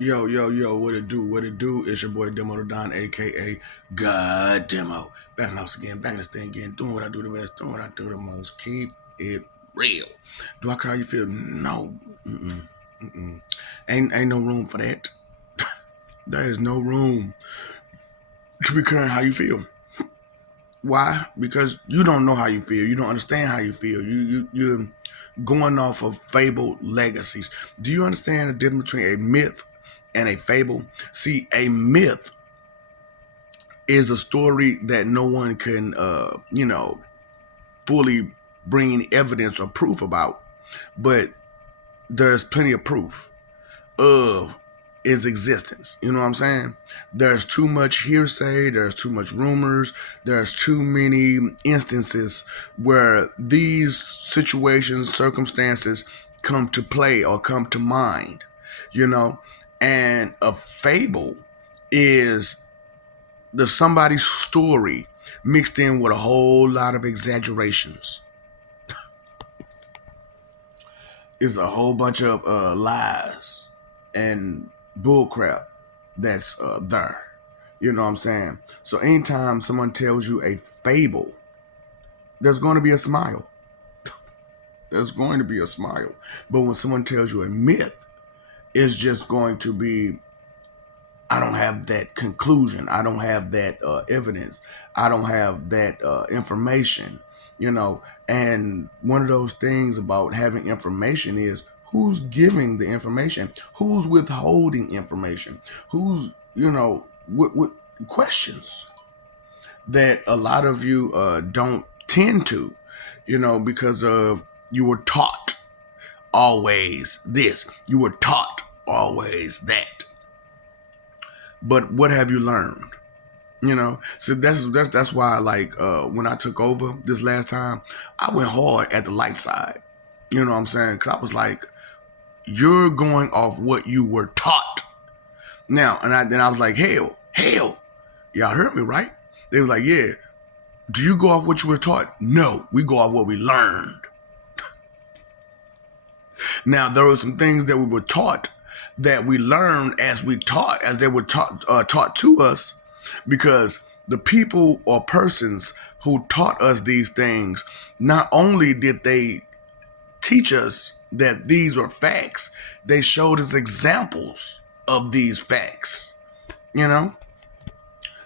Yo, yo, yo, what it do? What it do? It's your boy Demo the Don, aka God Demo. Back in the house again, back in this thing again, doing what I do the best, doing what I do the most. Keep it real. Do I care how you feel? No. Mm-mm. Mm-mm. Ain't no room for that. There is no room to be caring how you feel. Why? Because you don't know how you feel. You don't understand how you feel. You're going off of fabled legacies. Do you understand the difference between a myth and a fable? See, a myth is a story that no one can, fully bring any evidence or proof about, but there's plenty of proof of its existence. You know what I'm saying? There's too much hearsay, there's too much rumors, there's too many instances where these situations, circumstances come to play or come to mind, you know? And a fable is the somebody's story mixed in with a whole lot of exaggerations. It's a whole bunch of lies and bullcrap that's there. You know what I'm saying? So anytime someone tells you a fable, there's going to be a smile. There's going to be a smile. But when someone tells you a myth, it's just going to be, I don't have that conclusion. I don't have that evidence. I don't have that information, And one of those things about having information is who's giving the information, who's withholding information, who's, what questions that a lot of you don't tend to, because of you were taught always this, you were taught always that. But what have you learned? So that's why, like, when I took over this last time, I went hard at the light side. You know what I'm saying? Because I was like, you're going off what you were taught. Now, then I was like, hell, y'all heard me, right? They were like, yeah. Do you go off what you were taught? No, we go off what we learned. Now, there were some things that we were taught that we learned as we taught, as they were taught to us, because the people or persons who taught us these things, not only did they teach us that these were facts, they showed us examples of these facts,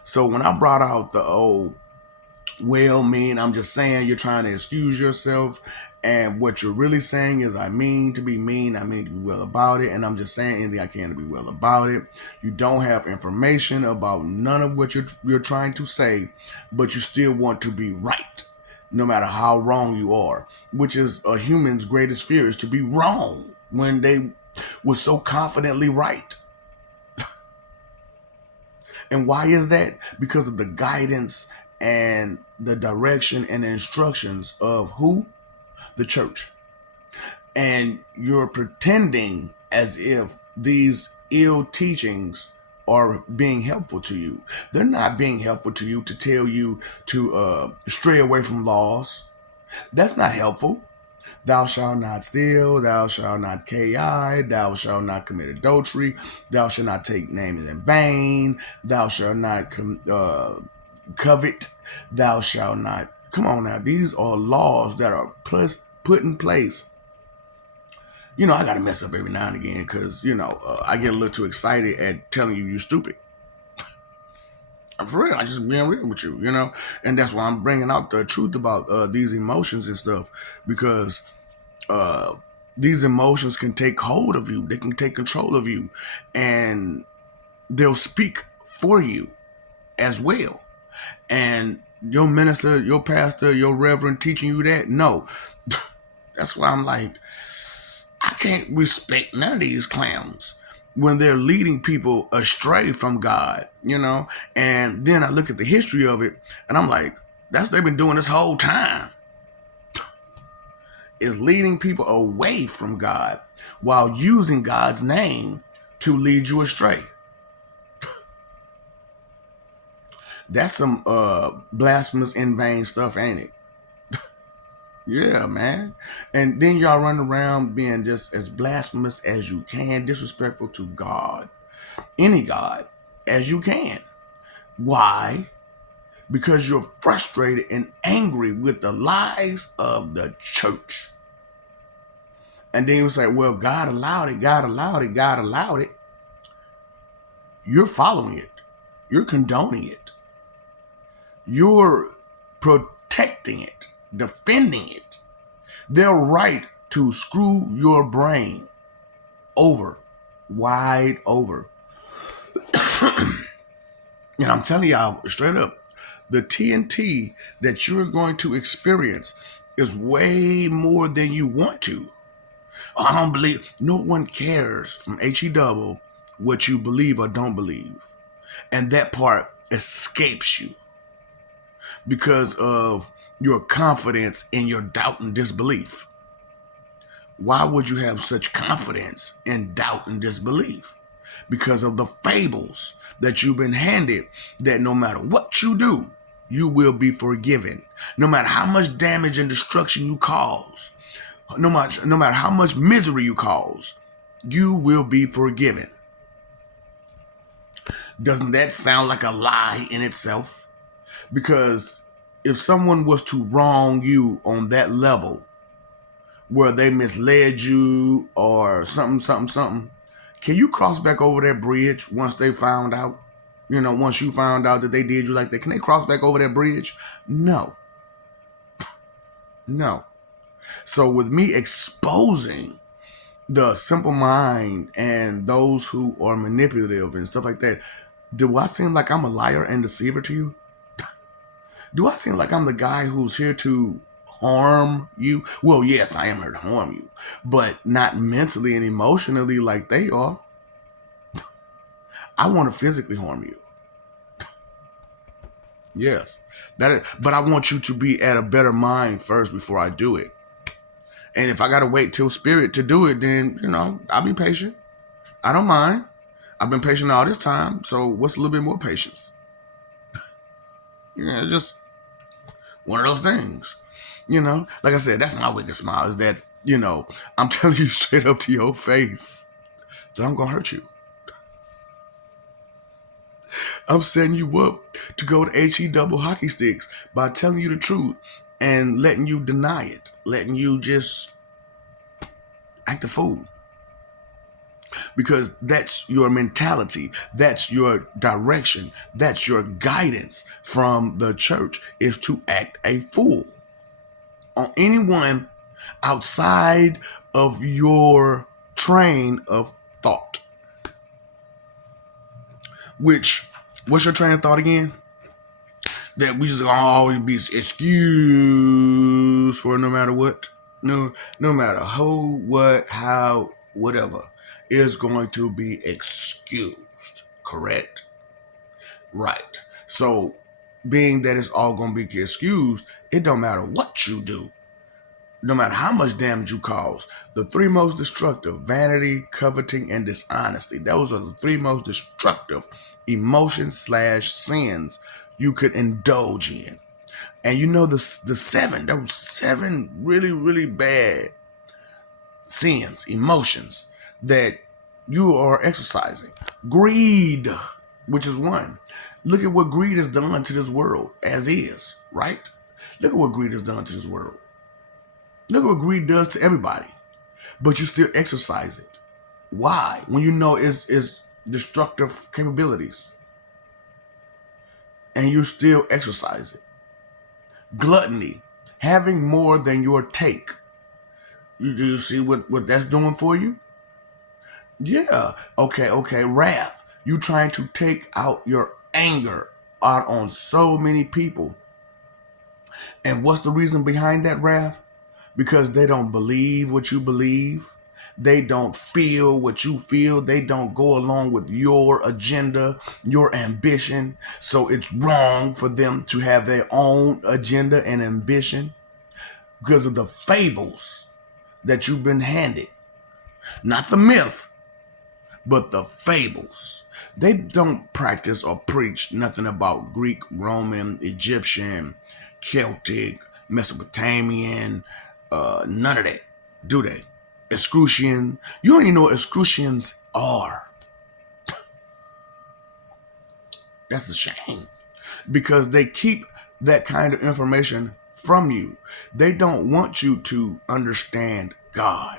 So when I brought out the old, well, mean, I'm just saying you're trying to excuse yourself. And what you're really saying is, I mean to be mean, I mean to be well about it. And I'm just saying anything I can to be well about it. You don't have information about none of what you're trying to say, but you still want to be right, no matter how wrong you are, which is a human's greatest fear, is to be wrong when they were so confidently right. And why is that? Because of the guidance and the direction and the instructions of who? The church. And you're pretending as if these ill teachings are being helpful to you. They're not being helpful to you to tell you to stray away from laws. That's not helpful. Thou shalt not steal, thou shalt not KI, thou shalt not commit adultery, thou shalt not take names in vain, thou shalt not covet, thou shalt not. Come on now, these are laws that are put in place. I got to mess up every now and again because, I get a little too excited at telling you you're stupid. I'm for real. I just being real with you, And that's why I'm bringing out the truth about these emotions and stuff, because uh, these emotions can take hold of you. They can take control of you, and they'll speak for you as well. And your minister, your pastor, your reverend teaching you that? No. That's why I'm like, I can't respect none of these clowns when they're leading people astray from God, And then I look at the history of it, and I'm like, that's what they've been doing this whole time. Is leading people away from God while using God's name to lead you astray. That's some blasphemous in vain stuff, ain't it? Yeah, man. And then y'all run around being just as blasphemous as you can, disrespectful to God. any God as you can. Why? Because you're frustrated and angry with the lies of the church. And then you say, well, God allowed it, God allowed it, God allowed it. You're following it. You're condoning it. You're protecting it, defending it. They're right to screw your brain over, wide over. And I'm telling y'all straight up, the TNT that you're going to experience is way more than you want to. I don't believe. No one cares from HE double what you believe or don't believe. And that part escapes you because of your confidence in your doubt and disbelief. Why would you have such confidence in doubt and disbelief? Because of the fables that you've been handed, that no matter what you do, you will be forgiven. No matter how much damage and destruction you cause, no matter how much misery you cause, you will be forgiven. Doesn't that sound like a lie in itself? Because if someone was to wrong you on that level, where they misled you or something, can you cross back over that bridge once they found out? Once you found out that they did you like that, can they cross back over that bridge? No. No. So with me exposing the simple mind and those who are manipulative and stuff like that, do I seem like I'm a liar and deceiver to you? Do I seem like I'm the guy who's here to harm you? Well, yes, I am here to harm you, but not mentally and emotionally like they are. I want to physically harm you. Yes, but I want you to be at a better mind first before I do it. And if I gotta wait till spirit to do it, then I'll be patient. I don't mind. I've been patient all this time, so what's a little bit more patience? Just one of those things. Like I said, that's my wicked smile, is that, I'm telling you straight up to your face that I'm gonna hurt you. I'm setting you up to go to HE double hockey sticks by telling you the truth and letting you deny it, letting you just act a fool. Because that's your mentality, that's your direction, that's your guidance from the church, is to act a fool on anyone outside of your train of thought. What's your train of thought again? That we just gonna always be excused for no matter what. No matter who, what, how, whatever, is going to be excused. Correct? Right. So, being that it's all going to be excused, it don't matter what you do. No matter how much damage you cause. The three most destructive: vanity, coveting, and dishonesty. Those are the three most destructive emotions / sins you could indulge in. And the seven, those 7 really, really bad sins, emotions that you are exercising. Greed, which is one. Look at what greed has done to this world as is, right? Look at what greed has done to this world. Look at what greed does to everybody. But you still exercise it. Why? When you know it's destructive capabilities. And you still exercise it. Gluttony, having more than your take. Do you see what that's doing for you? Yeah. Okay. Wrath. You trying to take out your anger out on so many people. And what's the reason behind that wrath? Because they don't believe what you believe. They don't feel what you feel. They don't go along with your agenda, your ambition. So it's wrong for them to have their own agenda and ambition because of the fables that you've been handed. Not the myth, but the fables. They don't practice or preach nothing about Greek, Roman, Egyptian, Celtic, Mesopotamian, none of that, do they? Excrucian. You don't even know what excrucians are. That's a shame because they keep that kind of information from you. They don't want you to understand God.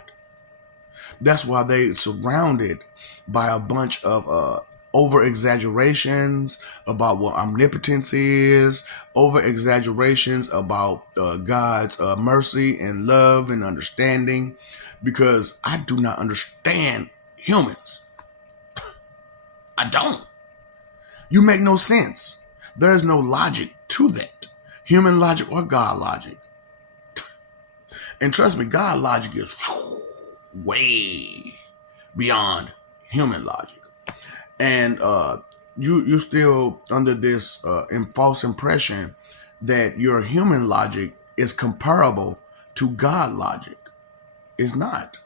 That's why they surrounded by a bunch of over exaggerations about what omnipotence is, over exaggerations about God's mercy and love and understanding, because I do not understand humans. I don't. You make no sense. There is no logic to that. Human logic or God logic. And trust me, God logic is way beyond human logic. And you're still under this false impression that your human logic is comparable to God logic. It's not.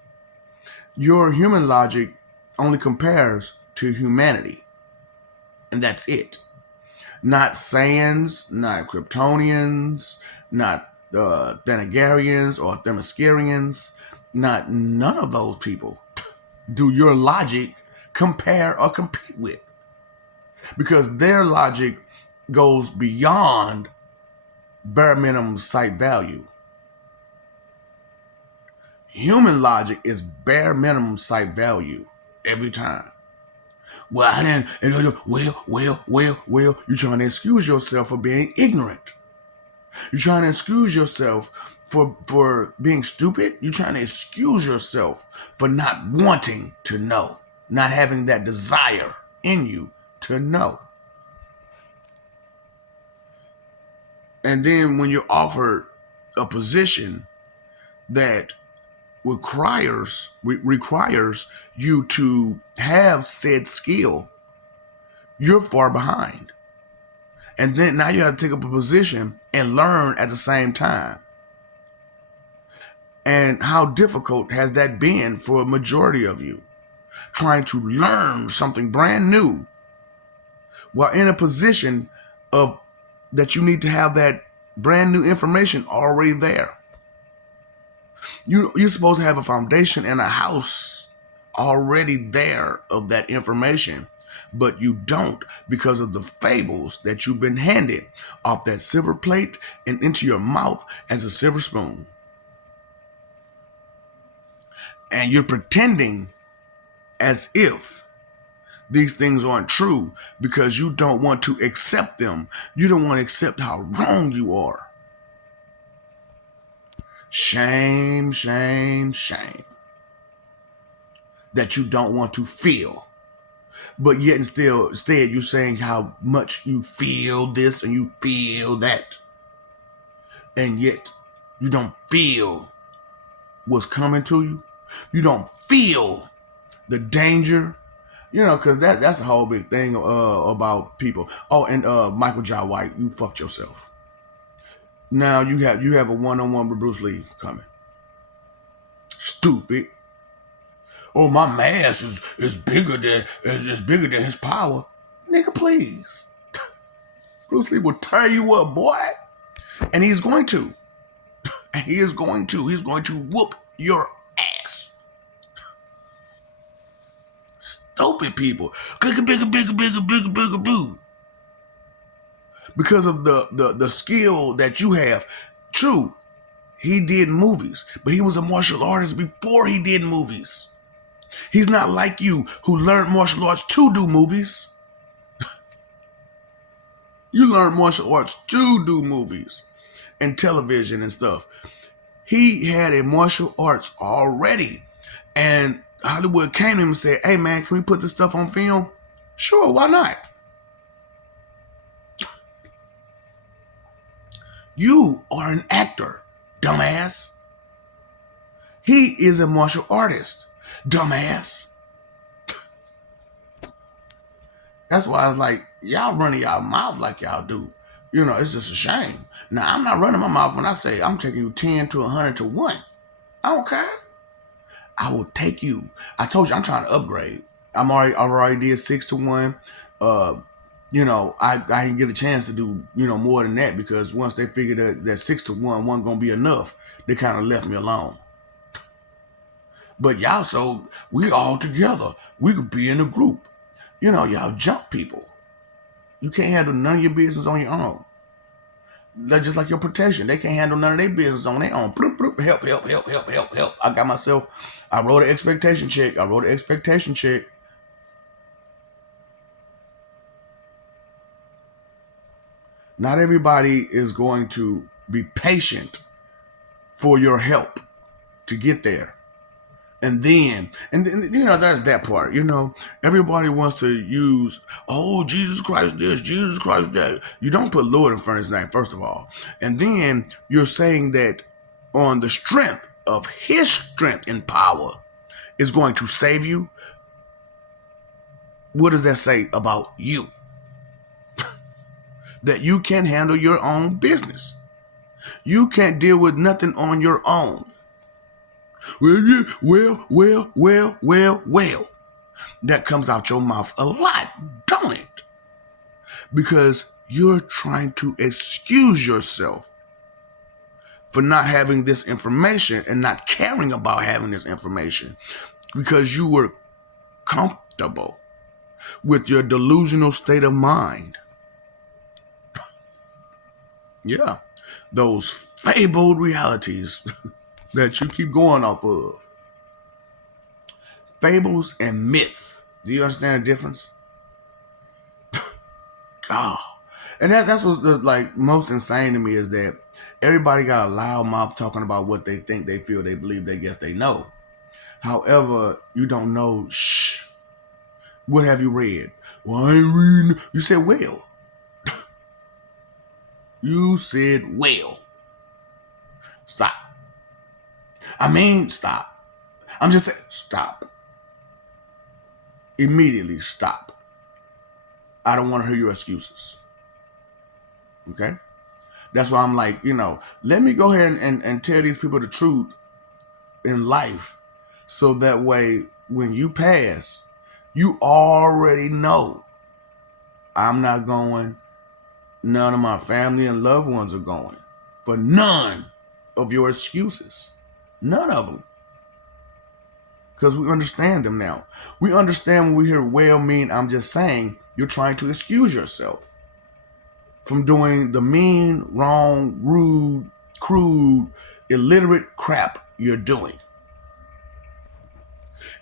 Your human logic only compares to humanity, and that's it. Not Saiyans, not Kryptonians, not Thanagarians or Themyscirians, not none of those people do your logic compare or compete with. Because their logic goes beyond bare minimum sight value. Human logic is bare minimum sight value every time. Well, I didn't, well, you're trying to excuse yourself for being ignorant. You're trying to excuse yourself for being stupid. You're trying to excuse yourself for not wanting to know, not having that desire in you to know. And then when you're offered a position that requires you to have said skill, you're far behind. And then now you have to take up a position and learn at the same time. And how difficult has that been for a majority of you? Trying to learn something brand new while in a position of that you need to have that brand new information already there. You're supposed to have a foundation and a house already there of that information, but you don't because of the fables that you've been handed off that silver plate and into your mouth as a silver spoon. And you're pretending as if these things aren't true because you don't want to accept them. You don't want to accept how wrong you are. Shame, shame, shame. That you don't want to feel. But yet instead you're saying how much you feel this and you feel that. And yet you don't feel what's coming to you. You don't feel the danger. You know, because that's a whole big thing about people. Oh, and Michael Jai White, you fucked yourself. Now you have a one-on-one with Bruce Lee coming. Stupid. Oh, my mass is bigger than his power. Nigga, please. Bruce Lee will tear you up, boy. And he's going to. And he is going to. He's going to whoop your ass. Stupid people. Bigger, boo. Because of the skill that you have. True, he did movies, but he was a martial artist before he did movies. He's not like you who learned martial arts to do movies. You learned martial arts to do movies and television and stuff. He had a martial arts already. And Hollywood came to him and said, hey man, can we put this stuff on film? Sure, why not? You are an actor, dumbass. He is a martial artist, dumbass. That's why I was like, y'all running y'all mouth like y'all do. You know, it's just a shame. Now, I'm not running my mouth when I say I'm taking you 10 to 100 to 1. I don't care. I will take you. I told you I'm trying to upgrade. I already did 6 to 1. You know, I didn't get a chance to do, you know, more than that because once they figured that 6 to 1 wasn't going to be enough, they kind of left me alone. But y'all, so we all together. We could be in a group. You know, y'all jump people. You can't handle none of your business on your own. That's just like your protection. They can't handle none of their business on their own. Help, help, help, help, help, help. I got myself, I wrote an expectation check. Not everybody is going to be patient for your help to get there. And then, there's that part. Everybody wants to use, oh, Jesus Christ this, Jesus Christ that. You don't put Lord in front of his name, first of all. And then you're saying that on the strength of his strength and power is going to save you. What does that say about you? That you can handle your own business. You can't deal with nothing on your own. Well. That comes out your mouth a lot, don't it? Because you're trying to excuse yourself for not having this information and not caring about having this information because you were comfortable with your delusional state of mind. Yeah, those fabled realities that you keep going off of. Fables and myth. Do you understand the difference? Oh. And that's what's most insane to me is that everybody got a loud mouth talking about what they think, they feel, they believe, they guess, they know. However, you don't know. Shh. What have you read? Well, I ain't reading. You said well. You said well. Stop. Stop. I'm just saying, stop. Immediately stop. I don't want to hear your excuses. Okay? That's why I'm like, let me go ahead and tell these people the truth in life so that way when you pass, you already know I'm not going, none of my family and loved ones are going for none of your excuses. None of them. Because we understand them now. We understand when we hear well mean, I'm just saying, you're trying to excuse yourself from doing the mean, wrong, rude, crude, illiterate crap you're doing.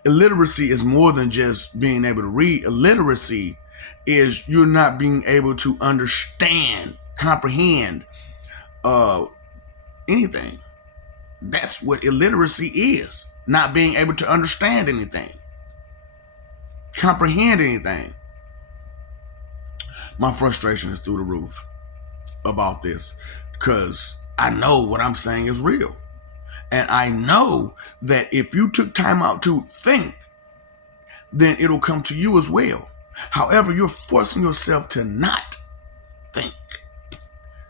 Illiteracy is more than just being able to read. Illiteracy is you're not being able to understand, comprehend anything. That's what illiteracy is. Not being able to understand anything, comprehend anything. My frustration is through the roof about this because I know what I'm saying is real. And I know that if you took time out to think, then it'll come to you as well. However, you're forcing yourself to not think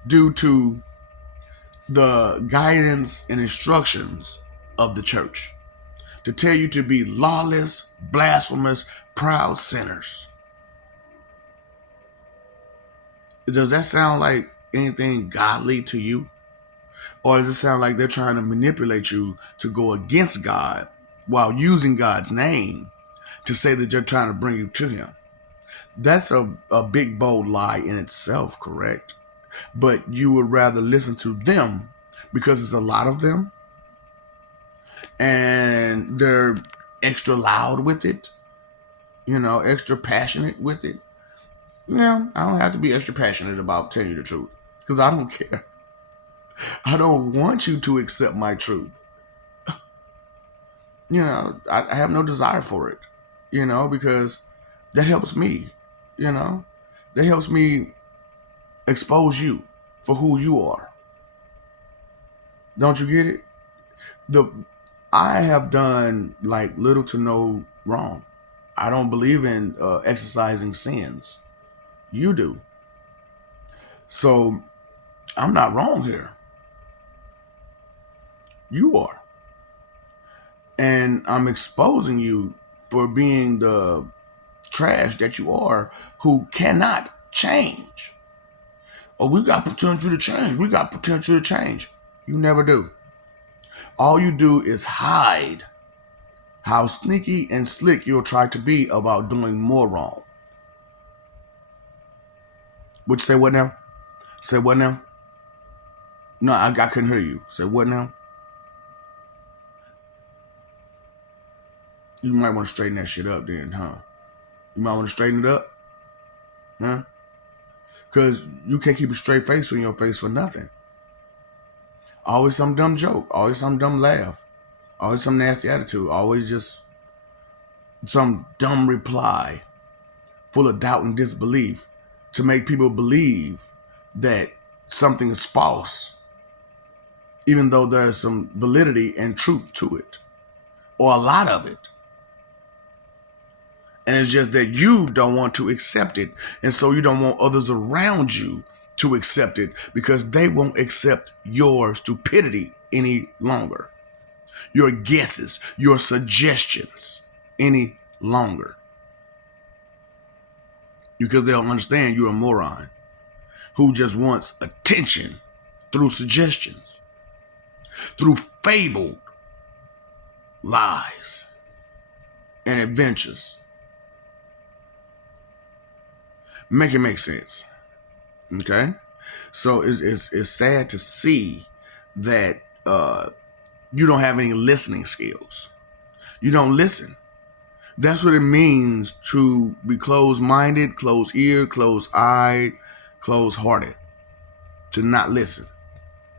due to the guidance and instructions of the church to tell you to be lawless, blasphemous, proud sinners. Does that sound like anything godly to you? Or does it sound like they're trying to manipulate you to go against God while using God's name to say that they're trying to bring you to him? That's a big, bold lie in itself, correct? But you would rather listen to them because there's a lot of them and they're extra loud with it, extra passionate with it. Yeah, I don't have to be extra passionate about telling you the truth because I don't care. I don't want you to accept my truth. I have no desire for it, because that helps me, that helps me expose you for who you are. Don't you get it? I have done little to no wrong. I don't believe in exercising sins. You do. So I'm not wrong here. You are. And I'm exposing you for being the trash that you are who cannot change. Oh, we got potential to change. We got potential to change. You never do. All you do is hide how sneaky and slick you'll try to be about doing more wrong. What you say? What now? Say what now? No, I couldn't hear you. Say what now? You might want to straighten that shit up then, huh? You might want to straighten it up, huh? Because you can't keep a straight face on your face for nothing. Always some dumb joke. Always some dumb laugh. Always some nasty attitude. Always just some dumb reply full of doubt and disbelief to make people believe that something is false, even though there's some validity and truth to it, or a lot of it. And it's just that you don't want to accept it. And so you don't want others around you to accept it because they won't accept your stupidity any longer, your guesses, your suggestions any longer. Because they'll understand you're a moron who just wants attention through suggestions, through fabled lies and adventures. Make it make sense. Okay? So it's sad to see that you don't have any listening skills. You don't listen. That's what it means to be closed-minded, closed-eared, closed-eyed, closed-hearted. To not listen.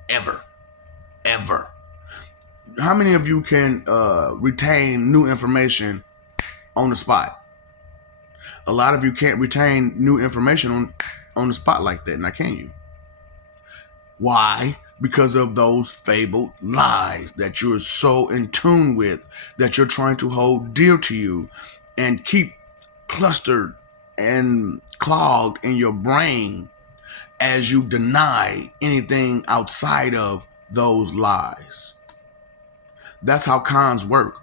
Ever. Ever. How many of you can retain new information on the spot? A lot of you can't retain new information on the spot like that. Now, can you? Why? Because of those fabled lies that you're so in tune with, that you're trying to hold dear to you and keep clustered and clogged in your brain as you deny anything outside of those lies. That's how cons work.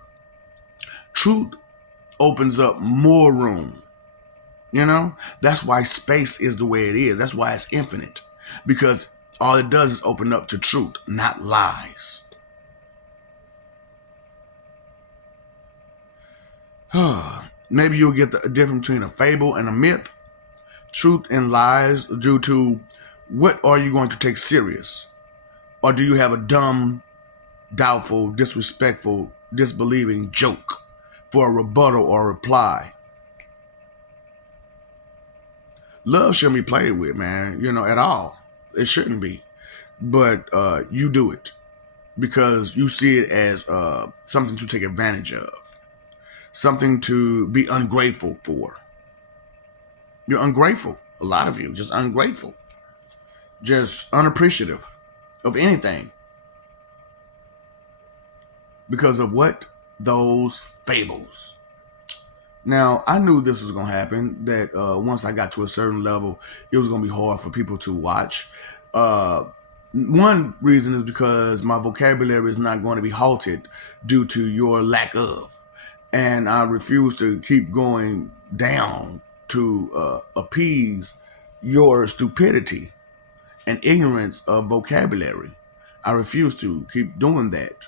Truth opens up more room. You know, that's why space is the way it is. That's why it's infinite, because all it does is open up to truth, not lies. Maybe you'll get the difference between a fable and a myth. Truth and lies due to what are you going to take serious? Or do you have a dumb, doubtful, disrespectful, disbelieving joke for a rebuttal or reply? Love shouldn't be played with, man, at all. It shouldn't be. But you do it because you see it as something to take advantage of, something to be ungrateful for. You're ungrateful. A lot of you, just ungrateful, just unappreciative of anything. Because of what? Those fables. Now, I knew this was going to happen, that once I got to a certain level, it was going to be hard for people to watch. One reason is because my vocabulary is not going to be halted due to your lack of. And I refuse to keep going down to appease your stupidity and ignorance of vocabulary. I refuse to keep doing that.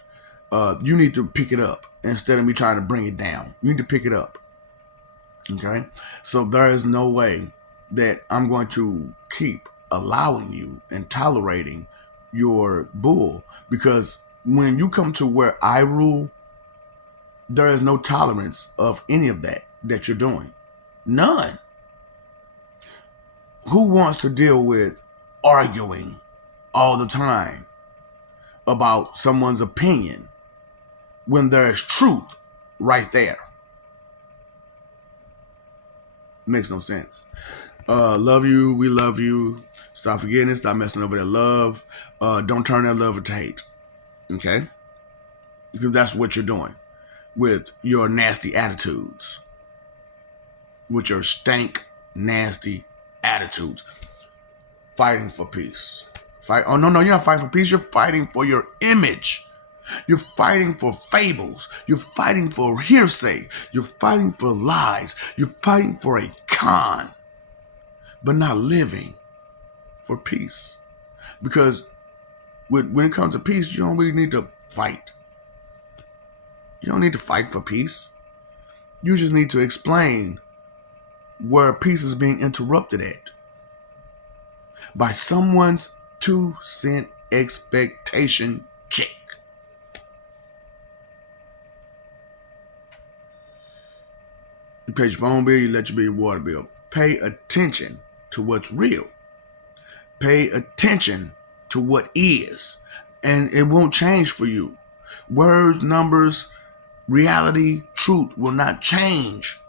You need to pick it up instead of me trying to bring it down. You need to pick it up. Okay? So there is no way that I'm going to keep allowing you and tolerating your bull, because when you come to where I rule, there is no tolerance of any of that you're doing. None. Who wants to deal with arguing all the time about someone's opinion when there is truth right there? Makes no sense. Love you. We love you. Stop forgetting it. Stop messing over that love. Don't turn that love into hate. Okay? Because that's what you're doing with your nasty attitudes. With your stank, nasty attitudes. Fighting for peace. Oh, no, you're not fighting for peace. You're fighting for your image. You're fighting for fables. You're fighting for hearsay. You're fighting for lies. You're fighting for a con, but not living for peace. Because when it comes to peace, you don't really need to fight. You don't need to fight for peace. You just need to explain where peace is being interrupted at. by someone's 2 cent expectation check. You pay your phone bill, you let your water bill. Pay attention to what's real. Pay attention to what is. And it won't change for you. Words, numbers, reality, truth will not change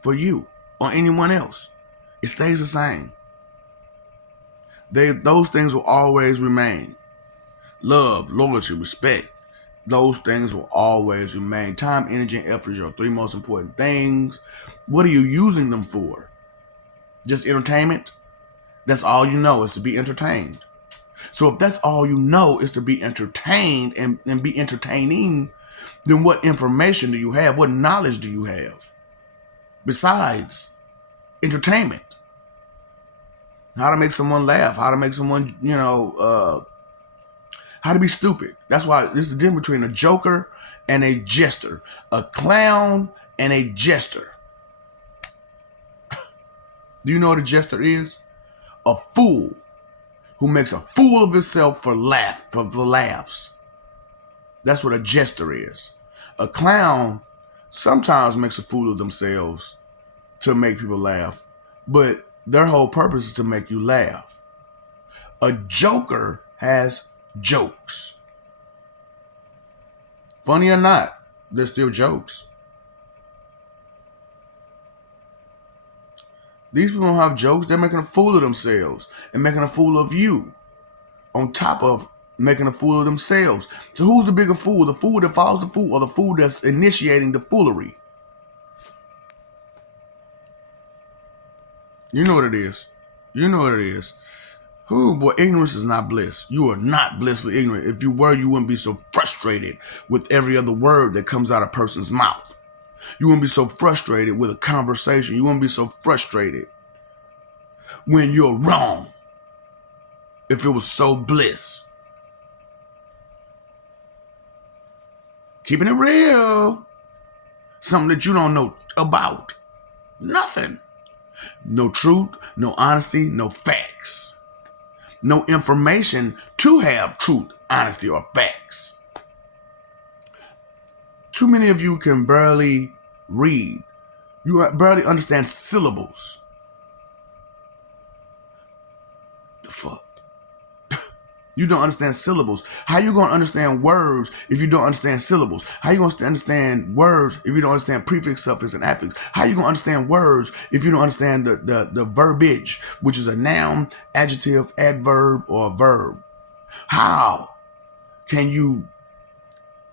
for you or anyone else. It stays the same. Those things will always remain. Love, loyalty, respect. Those things will always remain. Time, energy, and effort are your 3 most important things. What are you using them for? Just entertainment? That's all you know is to be entertained. So if that's all you know is to be entertained and be entertaining, then what information do you have? What knowledge do you have besides entertainment? How to make someone laugh, how to make someone, how to be stupid. That's why this is the difference between a joker and a jester, a clown and a jester. Do you know what a jester is? A fool who makes a fool of himself for laughs. That's what a jester is. A clown sometimes makes a fool of themselves to make people laugh, but their whole purpose is to make you laugh. A joker has jokes. Funny or not, they're still jokes. These people don't have jokes. They're making a fool of themselves and making a fool of you on top of making a fool of themselves. So who's the bigger fool? The fool that follows the fool or the fool that's initiating the foolery? You know what it is. You know what it is. Ooh, boy, ignorance is not bliss. You are not blissfully ignorant. If you were, you wouldn't be so frustrated with every other word that comes out of a person's mouth. You wouldn't be so frustrated with a conversation. You wouldn't be so frustrated when you're wrong. If it was so bliss. Keeping it real. Something that you don't know about. Nothing. No truth, no honesty, no facts. No information to have truth, honesty, or facts. Too many of you can barely read. You barely understand syllables. The fuck? You don't understand syllables. How you going to understand words if you don't understand syllables? How you going to understand words if you don't understand prefix, suffix, and affix? How you going to understand words if you don't understand the verbiage, which is a noun, adjective, adverb, or verb? How can you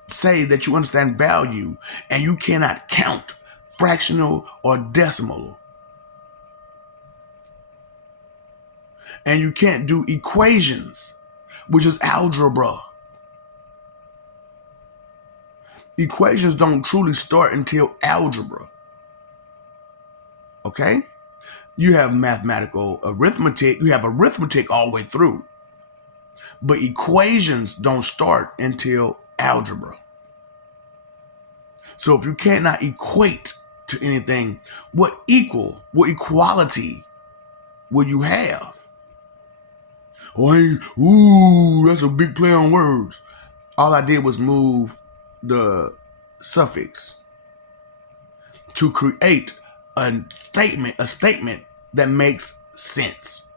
say that you understand value and you cannot count fractional or decimal? And you can't do equations, which is algebra. Equations don't truly start until algebra. Okay? You have mathematical arithmetic. You have arithmetic all the way through. But equations don't start until algebra. So if you cannot equate to anything, what equality will you have? Ooh, that's a big play on words. All I did was move the suffix to create a statement that makes sense.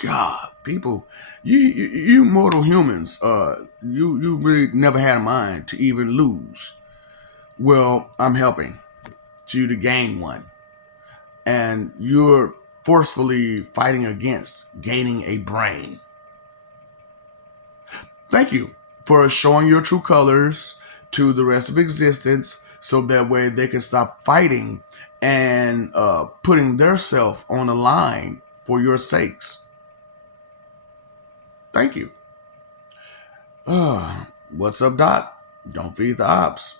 God, people, you mortal humans, you really never had a mind to even lose. Well, I'm helping you to gain one. And you're forcefully fighting against gaining a brain. Thank you for showing your true colors to the rest of existence so that way they can stop fighting and putting their self on the line for your sakes. Thank you. What's up, Doc? Don't feed the ops.